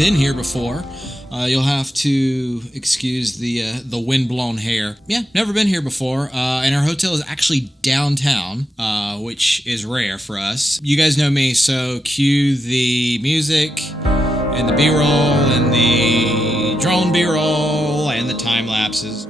been here before, you'll have to excuse the wind-blown hair. Yeah, never been here before, and our hotel is actually downtown, which is rare for us. You guys know me, so cue the music, and the B-roll, and the drone B-roll, and the time-lapses.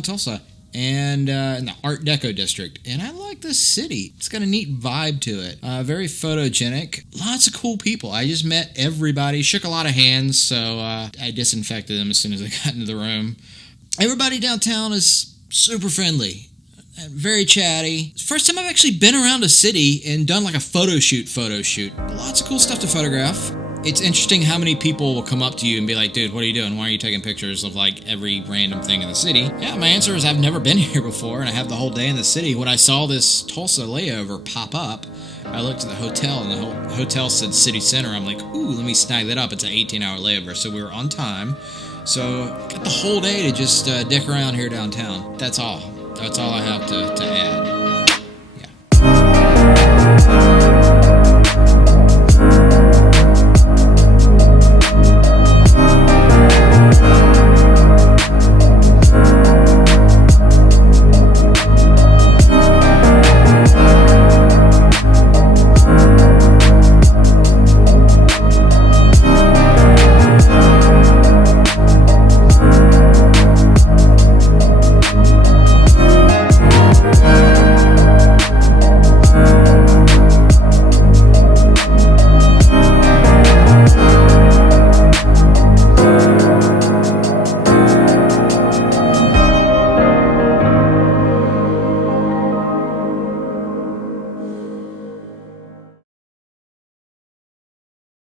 Tulsa and in the Art Deco district, and I like this city. It's got a neat vibe to it, very photogenic, lots of cool people. I just met everybody, shook a lot of hands, so I disinfected them as soon as I got into the room. Everybody downtown is super friendly, very chatty. First time I've actually been around a city and done like a photo shoot. Lots of cool stuff to photograph. It's interesting how many people will come up to you and be like, dude, what are you doing? Why are you taking pictures of like every random thing in the city? Yeah, my answer is I've never been here before, and I have the whole day in the city. When I saw this Tulsa layover pop up, I looked at the hotel, and the hotel said City Center. I'm like, ooh, let me snag that up. It's an 18-hour layover, so we were on time. So got the whole day to just dick around here downtown. That's all. That's all I have to add.